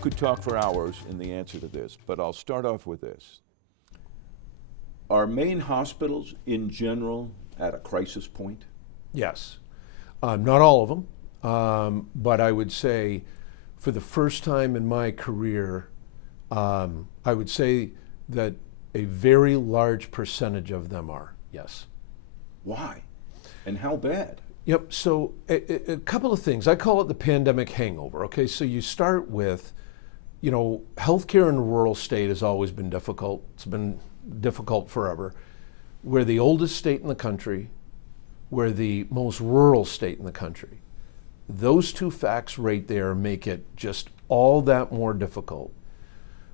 could talk for hours in the answer to this, but I'll start off with this. Are Maine hospitals in general at a crisis point? Yes. Not all of them, but I would say for the first time in my career, I would say that a very large percentage of them are, yes. Why? And how bad? Yep, so a couple of things. I call it the pandemic hangover, okay? So you start with, healthcare in a rural state has always been difficult. It's been difficult forever. We're the oldest state in the country. We're the most rural state in the country. Those two facts right there make it just all that more difficult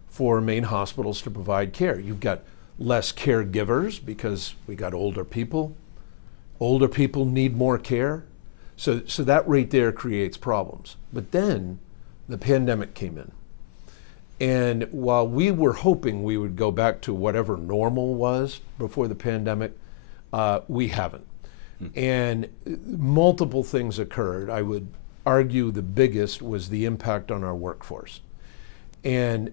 for Maine hospitals to provide care. You've got less caregivers because we got older people. Older people need more care. So that right there creates problems. But then the pandemic came in. And while we were hoping we would go back to whatever normal was before the pandemic, we haven't. And multiple things occurred. I would argue the biggest was the impact on our workforce. And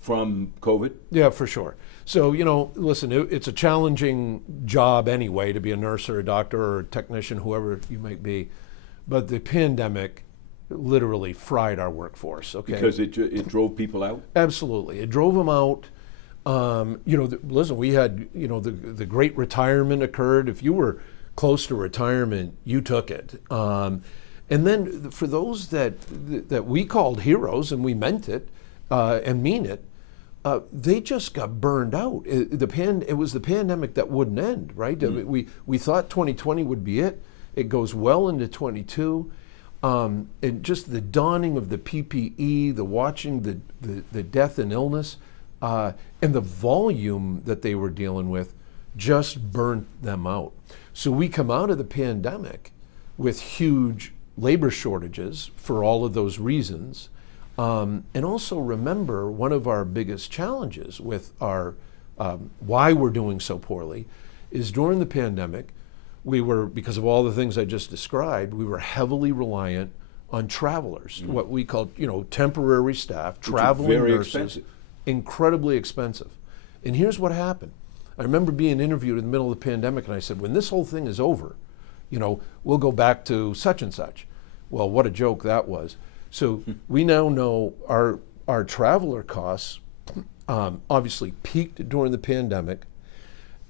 from COVID? Yeah, for sure. So, listen, it's a challenging job anyway to be a nurse or a doctor or a technician, whoever you might be. But the pandemic literally fried our workforce, okay? Because it drove people out? Absolutely. It drove them out. Listen, we had, the great retirement occurred. If you were close to retirement, you took it. And then for those that we called heroes, and we meant it and mean it, they just got burned out. It was the pandemic that wouldn't end, right? Mm-hmm. We thought 2020 would be it. It goes well into 22. And just the dawning of the PPE, the watching the death and illness, and the volume that they were dealing with just burnt them out. So we come out of the pandemic with huge labor shortages for all of those reasons. And also remember, one of our biggest challenges with our why we're doing so poorly is during the pandemic, we were, because of all the things I just described, we were heavily reliant on travelers, what we call, temporary staff, traveling nurses, expensive. Incredibly expensive. And here's what happened. I remember being interviewed in the middle of the pandemic, and I said, when this whole thing is over, we'll go back to such and such. Well, what a joke that was. So we now know our traveler costs obviously peaked during the pandemic,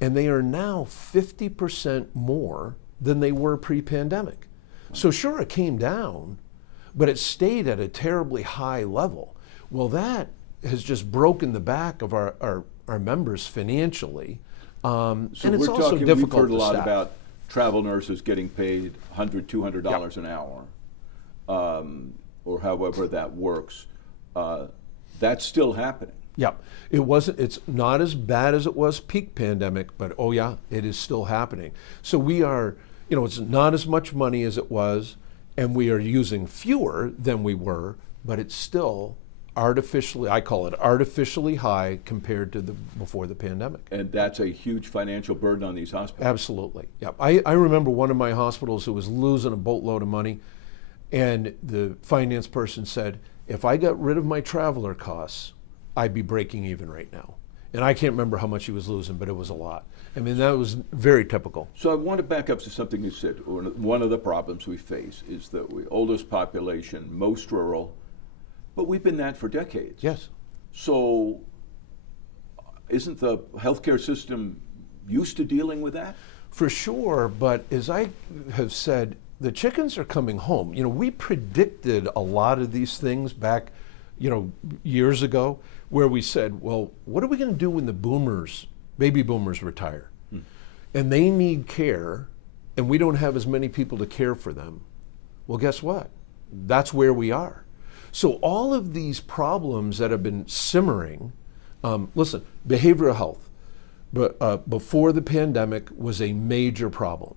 and they are now 50% more than they were pre-pandemic. So sure, it came down, but it stayed at a terribly high level. Well, that has just broken the back of our members financially, and it's also difficult to we've heard a lot staff. About travel nurses getting paid $100, $200 an hour, or however that works. That's still happening. Yeah, it's not as bad as it was peak pandemic, but oh yeah, it is still happening. So we are, it's not as much money as it was, and we are using fewer than we were, but it's still artificially, I call it artificially high compared to before the pandemic. And that's a huge financial burden on these hospitals. Absolutely, yeah. I remember one of my hospitals who was losing a boatload of money, and the finance person said, if I got rid of my traveler costs, I'd be breaking even right now. And I can't remember how much he was losing, but it was a lot. I mean, that was very typical. So I want to back up to something you said. One of the problems we face is that we're oldest population, most rural, but we've been that for decades. Yes. So isn't the healthcare system used to dealing with that? For sure, but as I have said, the chickens are coming home. We predicted a lot of these things back, years ago, where we said, well, what are we going to do when the baby boomers retire? And they need care, and we don't have as many people to care for them. Well, guess what? That's where we are. So all of these problems that have been simmering, listen, behavioral health, before the pandemic was a major problem.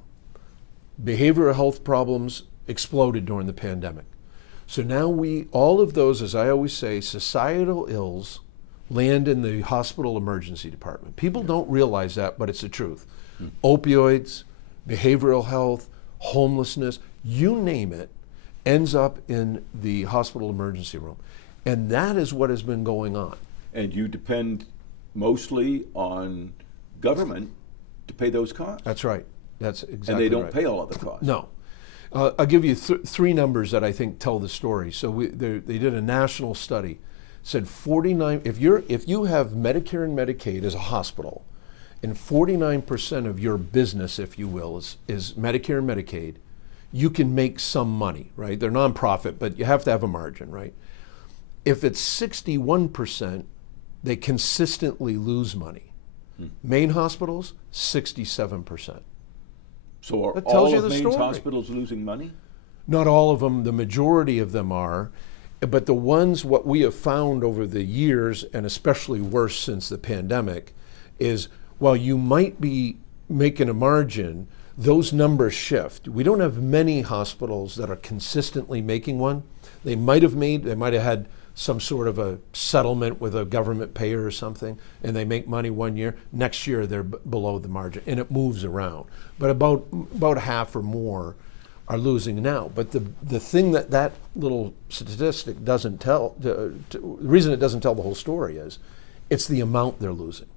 Behavioral health problems exploded during the pandemic. So now all of those, as I always say, societal ills land in the hospital emergency department. People don't realize that, but it's the truth. Opioids, behavioral health, homelessness, you name it, ends up in the hospital emergency room. And that is what has been going on. And you depend mostly on government to pay those costs. That's right. That's exactly And they don't right. pay all of the costs. No. I'll give you three numbers that I think tell the story. So they did a national study, said 49, if you have Medicare and Medicaid as a hospital, and 49% of your business, if you will, is Medicare and Medicaid, you can make some money, right? They're nonprofit, but you have to have a margin, right? If it's 61%, they consistently lose money. Maine hospitals, 67%. So are That tells all you of the Maine's story. hospitals losing money? Not all of them, the majority of them are, but the ones, what we have found over the years, and especially worse since the pandemic, is while you might be making a margin, those numbers shift. We don't have many hospitals that are consistently making one. They might have had some sort of a settlement with a government payer or something, and they make money one year. Next year, they're below the margin, and it moves around. But about half or more are losing now. But the thing that little statistic doesn't tell, the reason it doesn't tell the whole story is, it's the amount they're losing.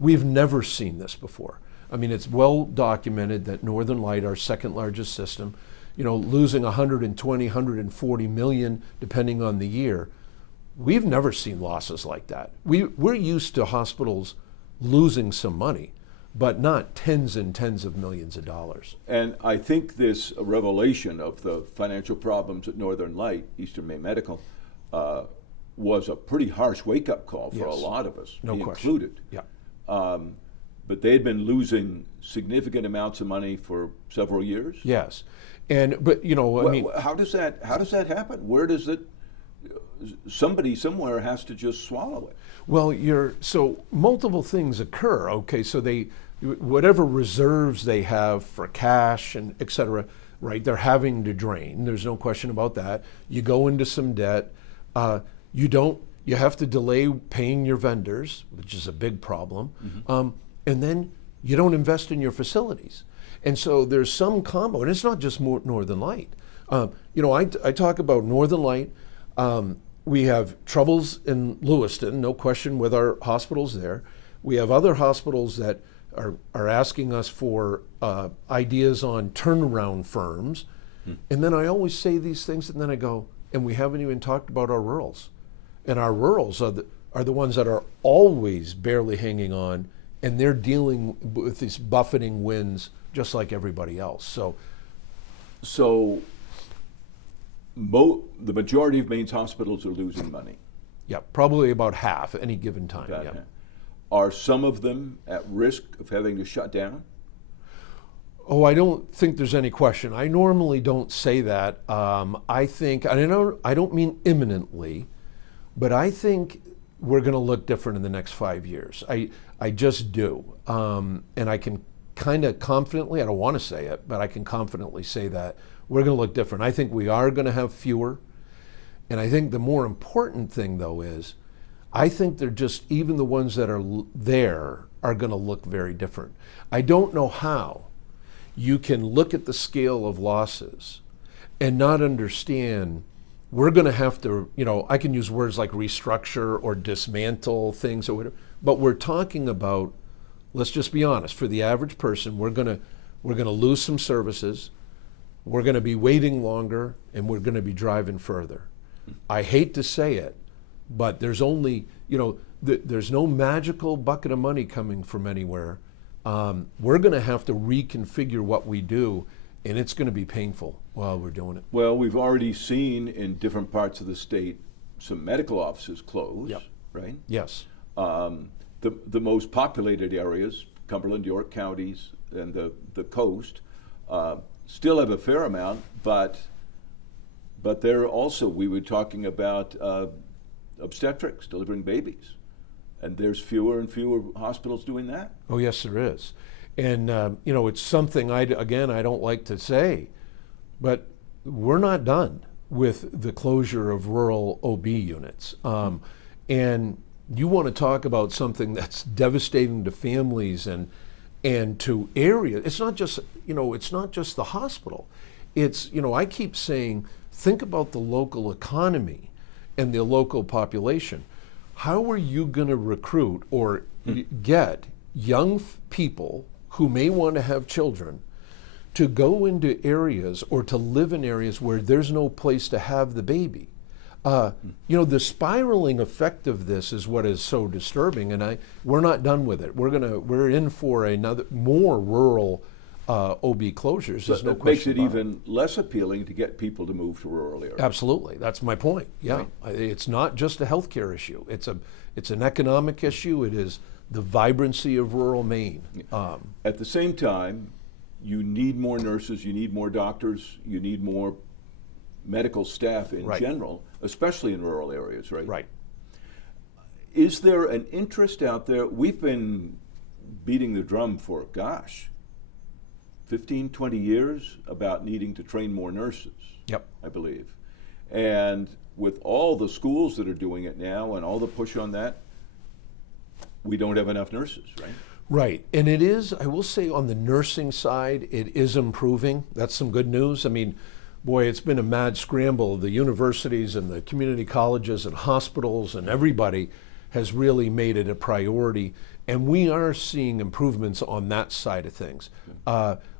We've never seen this before. I mean, it's well documented that Northern Light, our second largest system, losing 120, 140 million, depending on the year. We've never seen losses like that. We're used to hospitals losing some money, but not tens and tens of millions of dollars. And I think this revelation of the financial problems at Northern Light, Eastern Maine Medical, was a pretty harsh wake-up call for a lot of us, No me question. included. Yeah. But they had been losing significant amounts of money for several years. Yes, but I mean, How does that happen? Where does it? Somebody somewhere has to just swallow it. well, so multiple things occur. Okay, so whatever reserves they have for cash and et cetera, right? They're having to drain. There's no question about that. You go into some debt. You have to delay paying your vendors, which is a big problem. And then you don't invest in your facilities. And so there's some combo, and it's not just Northern Light. I talk about Northern Light. We have troubles in Lewiston, no question, with our hospitals there. We have other hospitals that are asking us for ideas on turnaround firms. And then I always say these things, and then I go, and we haven't even talked about our rurals. And our rurals are the ones that are always barely hanging on, and they're dealing with these buffeting winds just like everybody else. So the majority of Maine's hospitals are losing money. Yeah, probably about half at any given time. About Yeah. half. Are some of them at risk of having to shut down? Oh, I don't think there's any question. I normally don't say that. I think, and I don't mean imminently, but I think we're going to look different in the next 5 years. I just do. And I can kind of confidently, I don't want to say it, but I can confidently say that we're going to look different. I think we are going to have fewer. And I think the more important thing, though, is I think they're just, even the ones that are there are going to look very different. I don't know how you can look at the scale of losses and not understand we're going to have to, I can use words like restructure or dismantle things or whatever, but we're talking about, let's just be honest, for the average person, we're going to lose some services, we're going to be waiting longer, and we're going to be driving further. I hate to say it, but there's only, there's no magical bucket of money coming from anywhere. We're going to have to reconfigure what we do, and it's going to be painful while we're doing it. Well, we've already seen in different parts of the state some medical offices close, right? Yes. The most populated areas, Cumberland, York counties, and the coast, still have a fair amount, but they're also, we were talking about obstetrics, delivering babies. And there's fewer and fewer hospitals doing that. Oh, yes, there is. And, it's something, I don't like to say, but we're not done with the closure of rural OB units. And you want to talk about something that's devastating to families and to areas. It's not just, it's not just the hospital. It's, I keep saying, think about the local economy and the local population, how are you going to recruit or get young people who may want to have children to go into areas or to live in areas where there's no place to have the baby? The spiraling effect of this is what is so disturbing, and we're not done with it. We're in for another more rural OB closures. There's no It makes question it about even less appealing to get people to move to rural areas. Absolutely, that's my point. Yeah, Right. It's not just a healthcare issue. It's an economic issue. It is the vibrancy of rural Maine. At the same time, you need more nurses, you need more doctors, you need more medical staff in Right. general, especially in rural areas, right? Right. Is there an interest out there? We've been beating the drum for, 15, 20 years about needing to train more nurses, Yep. I believe. And with all the schools that are doing it now and all the push on that, we don't have enough nurses, right? Right, and it is, I will say, on the nursing side, it is improving. That's some good news. I mean, boy, it's been a mad scramble. The universities and the community colleges and hospitals and everybody has really made it a priority, and we are seeing improvements on that side of things.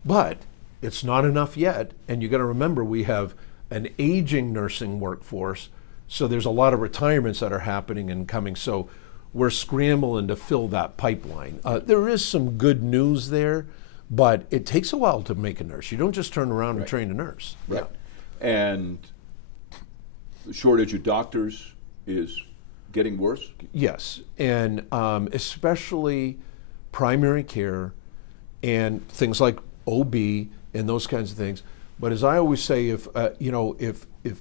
But it's not enough yet, and you got to remember we have an aging nursing workforce, so there's a lot of retirements that are happening and coming. So we're scrambling to fill that pipeline. There is some good news there, but it takes a while to make a nurse. You don't just turn around and Right. train a nurse. Right. And the shortage of doctors is getting worse. Yes, and especially primary care and things like OB and those kinds of things. But as I always say, if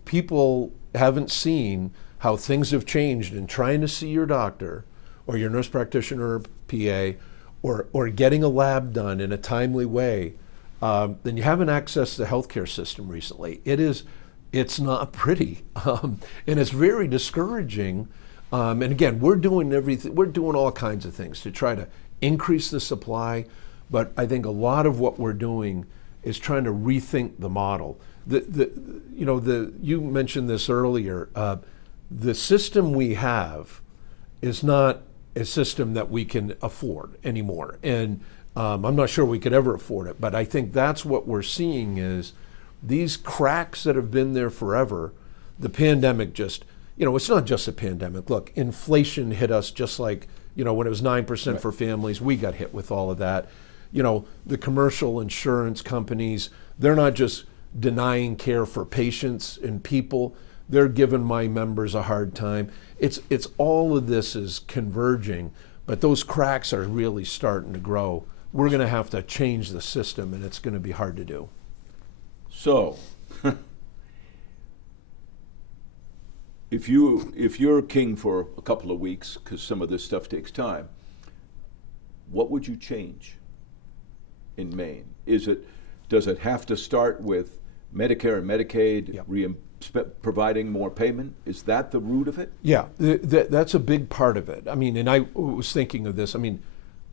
people haven't seen how things have changed in trying to see your doctor or your nurse practitioner or PA or getting a lab done in a timely way, then you haven't accessed the healthcare system recently. It's not pretty, and it's very discouraging. And again, we're doing all kinds of things to try to increase the supply, but I think a lot of what we're doing is trying to rethink the model. You mentioned this earlier. The system we have is not a system that we can afford anymore, and I'm not sure we could ever afford it. But I think that's what we're seeing is these cracks that have been there forever. The pandemic just, it's not just a pandemic. Look, inflation hit us just like, when it was 9% Right. for families, we got hit with all of that. The commercial insurance companies, they're not just denying care for patients and people, they're giving my members a hard time. It's all of this is converging, but those cracks are really starting to grow. We're going to have to change the system, and it's going to be hard to do. So, if you're king for a couple of weeks, because some of this stuff takes time, what would you change in Maine? Does it have to start with Medicare and Medicaid Yep. providing more payment? Is that the root of it? Yeah, that's a big part of it. I mean, and I was thinking of this. I mean,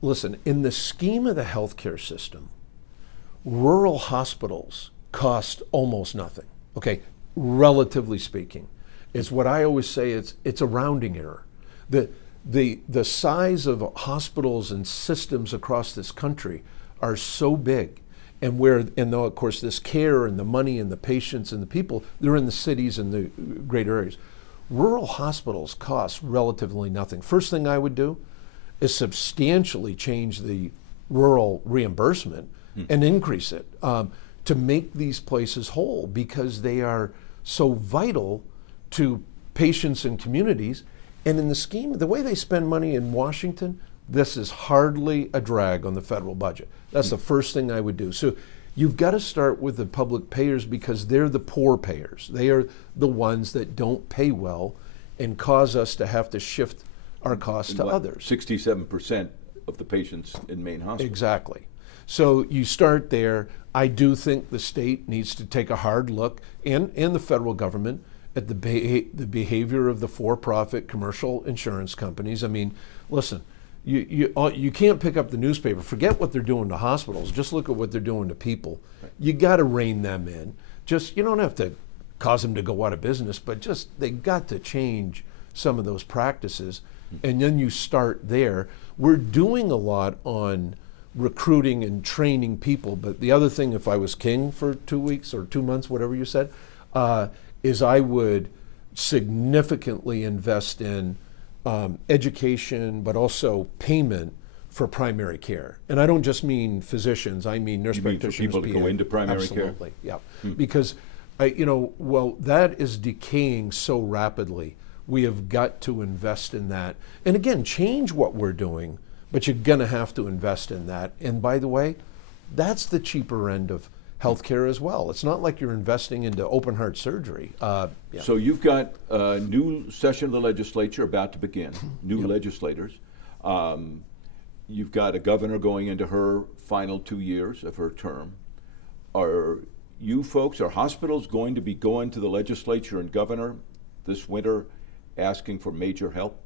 listen, in the scheme of the healthcare system, rural hospitals cost almost nothing, okay, relatively speaking. It's what I always say, it's a rounding error. The size of hospitals and systems across this country are so big, and though of course this care and the money and the patients and the people, they're in the cities and the greater areas. Rural hospitals cost relatively nothing. First thing I would do is substantially change the rural reimbursement and increase it to make these places whole, because they are so vital to patients and communities. And in the scheme, the way they spend money in Washington, this is hardly a drag on the federal budget. That's the first thing I would do. So you've got to start with the public payers, because they're the poor payers. They are the ones that don't pay well and cause us to have to shift our costs to others. 67% of the patients in Maine Hospital. Exactly. So you start there. I do think the state needs to take a hard look, and the federal government, at the behavior of the for-profit commercial insurance companies. I mean, listen, you can't pick up the newspaper. Forget what they're doing to hospitals. Just look at what they're doing to people. Right. You got to rein them in. You don't have to cause them to go out of business, but just they got to change some of those practices. And then you start there. We're doing a lot on recruiting and training people, but the other thing, if I was king for 2 weeks or 2 months, whatever you said, is I would significantly invest in education, but also payment for primary care. And I don't just mean physicians, I mean nurse practitioners. You mean for people to go into primary care? Absolutely, yeah. Because, that is decaying so rapidly. We have got to invest in that. And again, change what we're doing, but you're gonna have to invest in that. And by the way, that's the cheaper end of healthcare as well. It's not like you're investing into open heart surgery. So you've got a new session of the legislature about to begin, new legislators. You've got a governor going into her final 2 years of her term. Are you folks, are hospitals going to be going to the legislature and governor this winter asking for major help?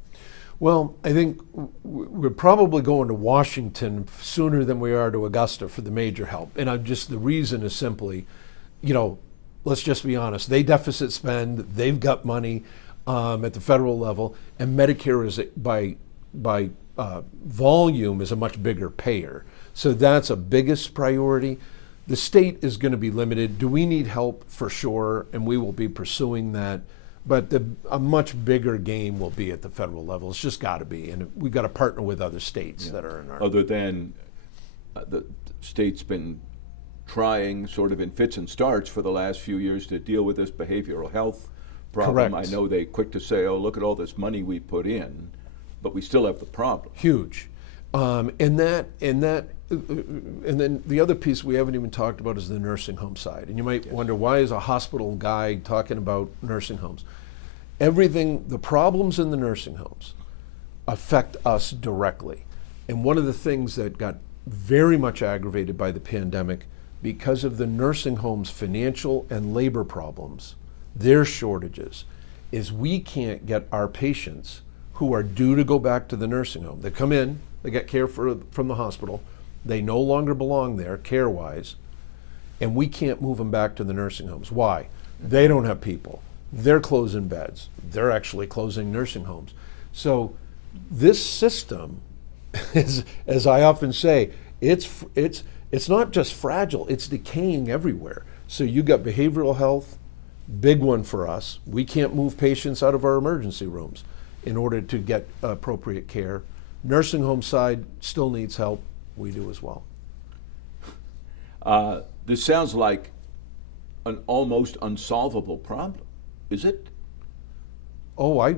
Well, I think we're probably going to Washington sooner than we are to Augusta for the major help. And the reason is simply, let's just be honest, they deficit spend, they've got money at the federal level, and Medicare is by volume is a much bigger payer. So that's a biggest priority. The state is going to be limited. Do we need help? For sure, and we will be pursuing that. But a much bigger game will be at the federal level. It's just got to be, and we've got to partner with other states that are in our. Other than the state's been trying, sort of in fits and starts, for the last few years to deal with this behavioral health problem. Correct. I know they're quick to say, "Oh, look at all this money we put in," but we still have the problem. Huge, and then the other piece we haven't even talked about is the nursing home side. And you might wonder, why is a hospital guy talking about nursing homes? The problems in the nursing homes affect us directly. And one of the things that got very much aggravated by the pandemic, because of the nursing homes' financial and labor problems, their shortages, is we can't get our patients who are due to go back to the nursing home. They come in, they get care from the hospital, they no longer belong there care-wise, and we can't move them back to the nursing homes. Why? They don't have people. They're closing beds. They're actually closing nursing homes. So this system is, as I often say, it's not just fragile, it's decaying everywhere. So you got behavioral health, big one for us. We can't move patients out of our emergency rooms in order to get appropriate care. Nursing home side still needs help. We do as well. This sounds like an almost unsolvable problem. Is it? Oh, I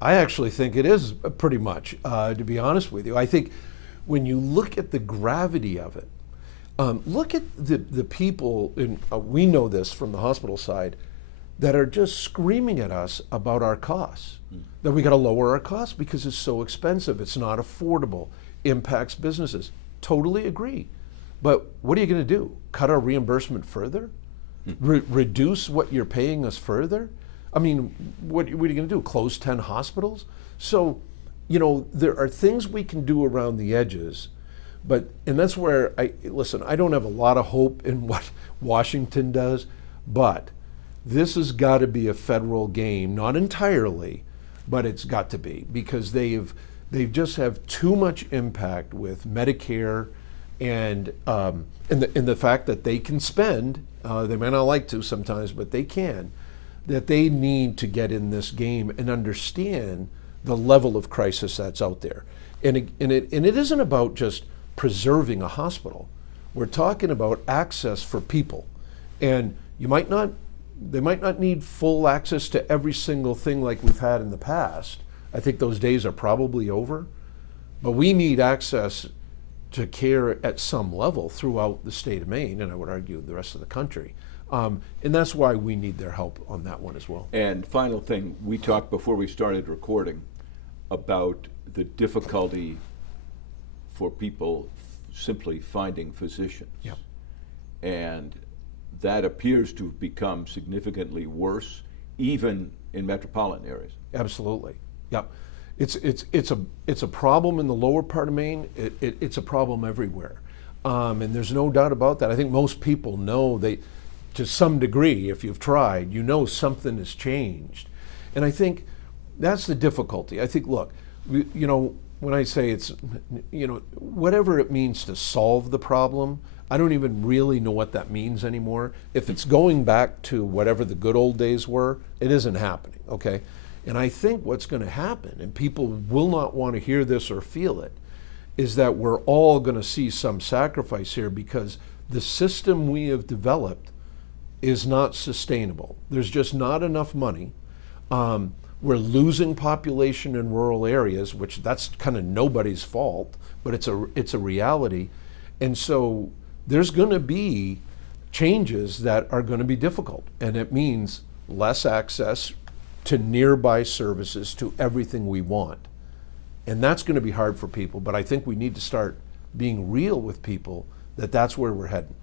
actually think it is pretty much, to be honest with you. I think when you look at the gravity of it, look at the people, we know this from the hospital side, that are just screaming at us about our costs, that we got to lower our costs because it's so expensive, it's not affordable, impacts businesses. Totally agree. But what are you going to do? Cut our reimbursement further? Reduce what you're paying us further? I mean, what are you going to do? Close 10 hospitals? So, there are things we can do around the edges, and that's where I don't have a lot of hope in what Washington does, but this has got to be a federal game, not entirely, but it's got to be, because they just have too much impact with Medicare and the fact that they can spend, they may not like to sometimes, but they can, that they need to get in this game and understand the level of crisis that's out there. And it isn't about just preserving a hospital. We're talking about access for people. And they might not need full access to every single thing like we've had in the past. I think those days are probably over. But we need access to care at some level throughout the state of Maine, and I would argue the rest of the country. And that's why we need their help on that one as well. And final thing, we talked before we started recording about the difficulty for people simply finding physicians. Yep. And that appears to have become significantly worse, even in metropolitan areas. Absolutely. Yeah. It's a problem in the lower part of Maine. It's a problem everywhere. And there's no doubt about that. I think most people know to some degree, if you've tried, you know something has changed. And I think that's the difficulty. I think, look, when I say it's, whatever it means to solve the problem, I don't even really know what that means anymore. If it's going back to whatever the good old days were, it isn't happening, okay? And I think what's going to happen, and people will not want to hear this or feel it, is that we're all going to see some sacrifice here because the system we have developed is not sustainable. There's just not enough money. We're losing population in rural areas, which that's kind of nobody's fault, but it's a reality. And so there's going to be changes that are going to be difficult, and it means less access to nearby services, to everything we want. And that's going to be hard for people, but I think we need to start being real with people that that's where we're heading.